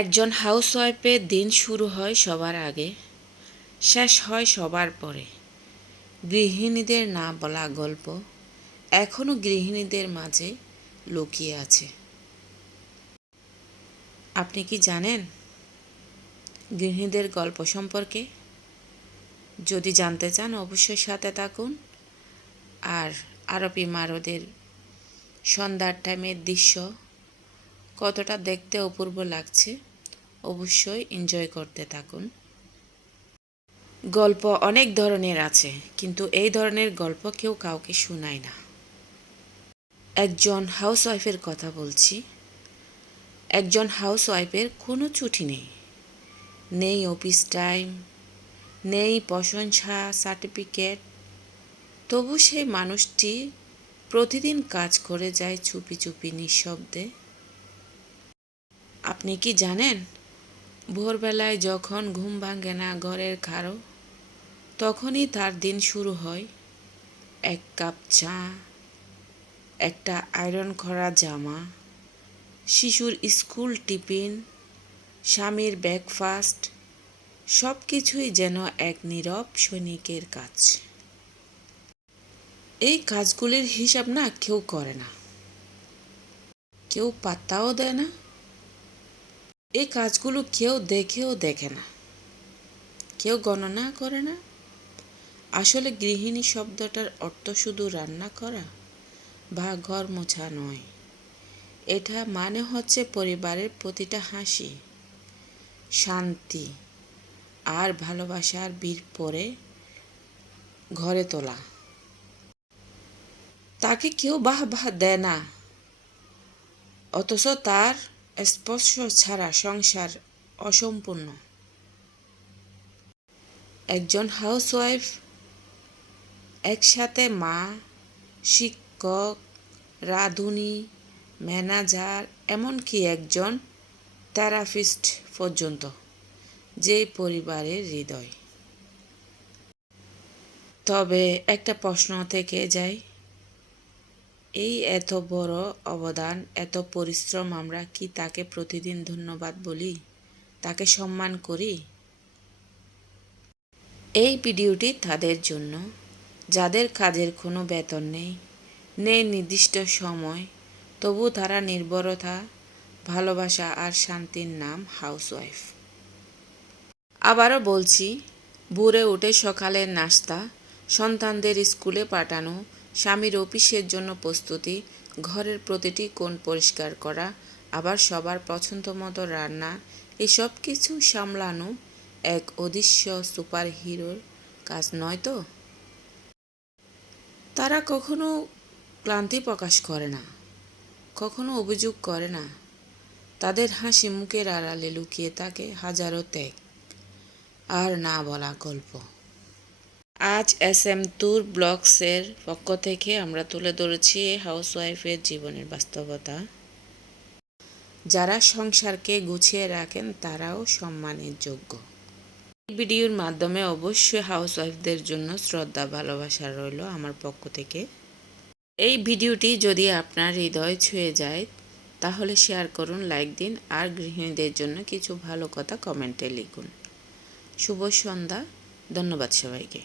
একজন হাউসওয়াইফের দিন শুরু হয় সবার আগে, শেষ হয় সবার পরে। গৃহিণীদের না বলা গল্প এখনও গৃহিণীদের মাঝে লুকিয়ে আছে। আপনি কি জানেন গৃহিণীদের গল্প সম্পর্কে? যদি জানতে চান অবশ্যই সাথে থাকুন। আর আরবি মারদের সন্ধ্যার টাইমের দৃশ্য কতটা দেখতে অপূর্ব লাগছে অবশ্যই এনজয় করতে থাকুন। গল্প অনেক ধরনের আছে, কিন্তু এই ধরনের গল্প কেউ কাউকে শোনায় না। একজন হাউসওয়াইফের কথা বলছি। একজন হাউসওয়াইফের কোনো ছুটি নেই, নেই অফিস টাইম, নেই প্রশংসা সার্টিফিকেট। তবু সেই মানুষটি প্রতিদিন কাজ করে যায় চুপি চুপি নিঃশব্দে। আপনি কি জানেন ভোরবেলায় যখন ঘুম ভাঙে না ঘরের কারো, তখনই তার দিন শুরু হয়। এক কাপ চা, একটা আয়রন করা জামা, শিশুর স্কুল টিফিন, স্বামীর ব্রেকফাস্ট, সব কিছুই যেন এক নীরব সৈনিকের কাজ। এই কাজগুলির হিসাব না কেউ করে না, কেউ পাত্তাও দেয় না। এই কাজগুলো কেউ দেখেও দেখে না, কেউ গণনা করে না। আসলে গৃহিণী শব্দটার অর্থ শুধু রান্না করা বা ঘর মোছা নয়। এটা মানে হচ্ছে পরিবারের প্রতিটা হাসি, শান্তি আর ভালোবাসার বীর পরে ঘরে তোলা। তাকে কেউ বাহ দেয় না, অথচ তার স্পর্শ ছাড়া সংসার অসম্পূর্ণ। একজন হাউসওয়াইফ একসাথে মা, শিক্ষক, রাঁধুনি, ম্যানেজার, এমনকি একজন থেরাপিস্ট পর্যন্ত, যেই পরিবারের হৃদয়। তবে একটা প্রশ্ন থেকে যায়, এই এত বড় অবদান, এত পরিশ্রম, আমরা কি তাকে প্রতিদিন ধন্যবাদ বলি, তাকে সম্মান করি? এই ভিডিওটি তাদের জন্য যাদের কাজের কোনো বেতন নেই, নেই নির্দিষ্ট সময়, তবু তারা নির্ভরতা, ভালোবাসা আর শান্তির নাম হাউসওয়াইফ। আবারও বলছি, ভোরে উঠে সকালের নাস্তা, সন্তানদের স্কুলে পাঠানো, স্বামীর অফিসের জন্য প্রস্তুতি, ঘরের প্রতিটি কোণ পরিষ্কার করা, আবার সবার পছন্দ মতো রান্না, এসব কিছু সামলানো এক অদৃশ্য সুপার হিরোর কাজ নয় তো? তারা কখনো ক্লান্তি প্রকাশ করে না, কখনো অভিযোগ করে না। তাদের হাসি মুখের আড়ালে লুকিয়ে থাকে হাজারো ত্যাগ আর না বলা গল্প। আজ SM ট্যুর ব্লগসের পক্ষ থেকে আমরা তুলে ধরেছি হাউসওয়াইফের জীবনের বাস্তবতা। যারা সংসারকে গুছিয়ে রাখেন তারাও সম্মানের যোগ্য। এই ভিডিওর মাধ্যমে অবশ্যই হাউসওয়াইফদের জন্য শ্রদ্ধা ভালোবাসা রইল আমার পক্ষ থেকে। এই ভিডিওটি যদি আপনার হৃদয় ছুঁয়ে যায় তাহলে শেয়ার করুন, লাইক দিন, আর গৃহিণীদের জন্য কিছু ভালো কথা কমেন্টে লিখুন। শুভ সন্ধ্যা, ধন্যবাদ সবাইকে।